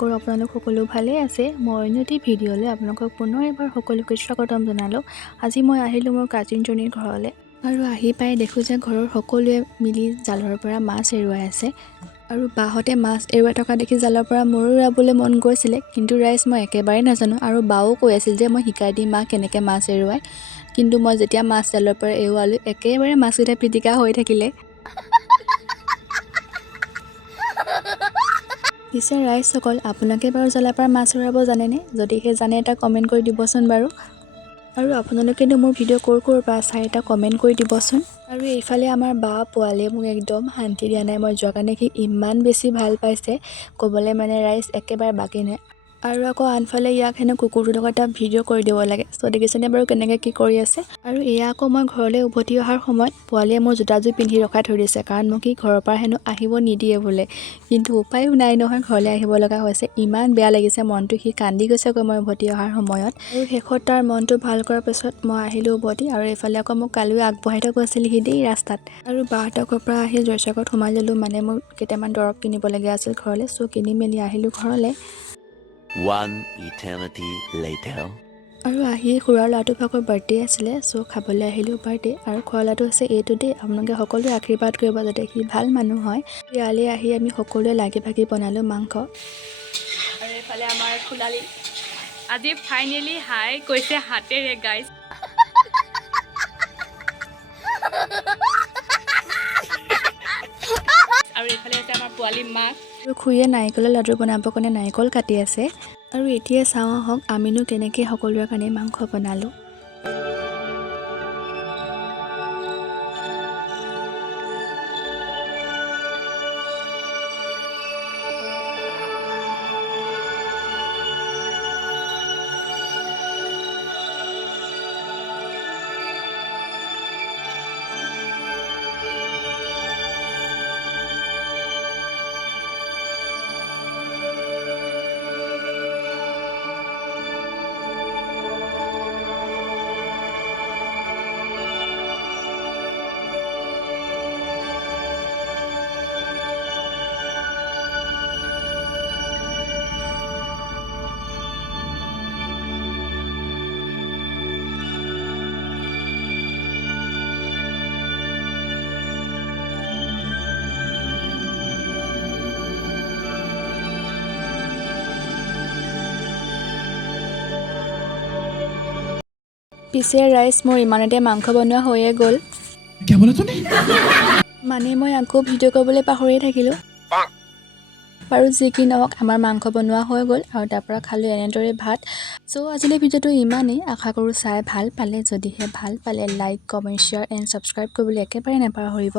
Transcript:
কৰোঁ আপোনালোক সকলো ভালে আছে। মই অন্য এটি ভিডিঅ'লৈ আপোনালোকক পুনৰ এবাৰ সকলোকে স্বাগতম জনালোঁ। আজি মই আহিলোঁ মোৰ কাজিনজনীৰ ঘৰলৈ আৰু আহি পাই দেখোঁ যে ঘৰৰ সকলোৱে মিলি জালৰ পৰা মাছ এৰুৱাই আছে আৰু বাহঁতে মাছ এৰুৱাই থকা দেখি জালৰ পৰা মোৰো এৰুৱাবলৈ মন গৈছিলে, কিন্তু ৰাইজ মই একেবাৰে নাজানো আৰু বাও কৈ আছিল যে মই শিকাই দিম মাক কেনেকৈ মাছ এৰুৱাই। কিন্তু মই যেতিয়া মাছ জালৰ পৰা এৰুৱালোঁ একেবাৰে মাছকেইটা পিটিকা হৈ থাকিলে। পিছে ৰাইজসকল, আপোনালোকে বাৰু জালৰ পৰা মাছ এৰুৱাব জানেনে? যদিহে জানে এটা কমেণ্ট কৰি দিবচোন বাৰু। আৰু আপোনালোকেনো মোৰ ভিডিঅ' ক'ৰ পৰা চাই এটা কমেণ্ট কৰি দিবচোন। আৰু এইফালে আমাৰ বা পোৱালীয়ে মোক একদম শান্তি দিয়া নাই। মই যোৱা কাৰণে সি ইমান বেছি ভাল পাইছে, ক'বলৈ মানে ৰাইজ একেবাৰে বাকী নাই। আৰু আকৌ আনফালে ইয়াক হেনো কুকুৰটোৰ লগত এটা ভিডিঅ' কৰি দিব লাগে। চ' দেখিছেনে বাৰু কেনেকৈ কি কৰি আছে। আৰু এয়া আকৌ মই ঘৰলৈ উভতি অহাৰ সময়ত পোৱালীয়ে মোৰ জোতাযোৰ পিন্ধি ৰখাই থৈ দিছে, কাৰণ মোক সি ঘৰৰ পৰা হেনো আহিব নিদিয়ে বোলে। কিন্তু উপায়ো নাই নহয়, ঘৰলৈ আহিব লগা হৈছে। ইমান বেয়া লাগিছে মনটো, সি কান্দি গৈছেগৈ মই উভতি অহাৰ সময়ত। আৰু শেষত তাৰ মনটো ভাল কৰাৰ পিছত মই আহিলোঁ উভতি। আৰু এইফালে আকৌ মোক কালিও আগবঢ়াই থৈ গৈছিলহি দেই ৰাস্তাত। আৰু বাহঁতৰ ঘৰৰ পৰা আহি জয়সাগৰত সোমাই ল'লোঁ, মানে মোৰ কেইটামান দৰৱ কিনিবলগীয়া আছিল ঘৰলৈ। চ' কিনি মেলি আহিলোঁ ঘৰলৈ। One eternity later. আৰু আহি খুৰাৰ ল'ৰাটোৰ ভাগৰ বাৰ্থডে আছিলে, চ' খাবলৈ আহিলোঁ বাৰ্থডে। আৰু খোৱা ল'ৰাটো হৈছে এইটো দেই, আপোনালোকে সকলোৱে আশীৰ্বাদ কৰিব যাতে সি ভাল মানুহ হয়। ইয়ালৈ আহি আমি সকলোৱে লাগি ভাগি বনালোঁ মাংস। আৰু এইফালে আমাৰ খোলালি আজি ফাইনেলি হাই কৈছে হাতেৰে গাইজ। আৰু এইফালে আছে আমাৰ পোৱালি মাক। আৰু খুৰীয়ে নাৰিকলৰ লাডু বনাবৰ কাৰণে নাৰিকল কাটি আছে। আৰু এতিয়া চাওঁ আহক আমিনো কেনেকৈ সকলোৰে কাৰণে মাংস বনালোঁ। পিছে ৰাইজ মোৰ ইমানতে মাংস বনোৱা হৈয়ে গ'ল। মানে মই আকৌ ভিডিঅ' কৰিবলৈ পাহৰিয়ে থাকিলোঁ। বাৰু যি কি নহওক আমাৰ মাংস বনোৱা হৈ গ'ল আৰু তাৰ পৰা খালোঁ এনেদৰে ভাত। চ' আজিলৈ ভিডিঅ'টো ইমানেই, আশা কৰোঁ চাই ভাল পালে। যদিহে ভাল পালে like, comment, share and subscribe কৰিবলৈ একেবাৰে নাপাহৰিব।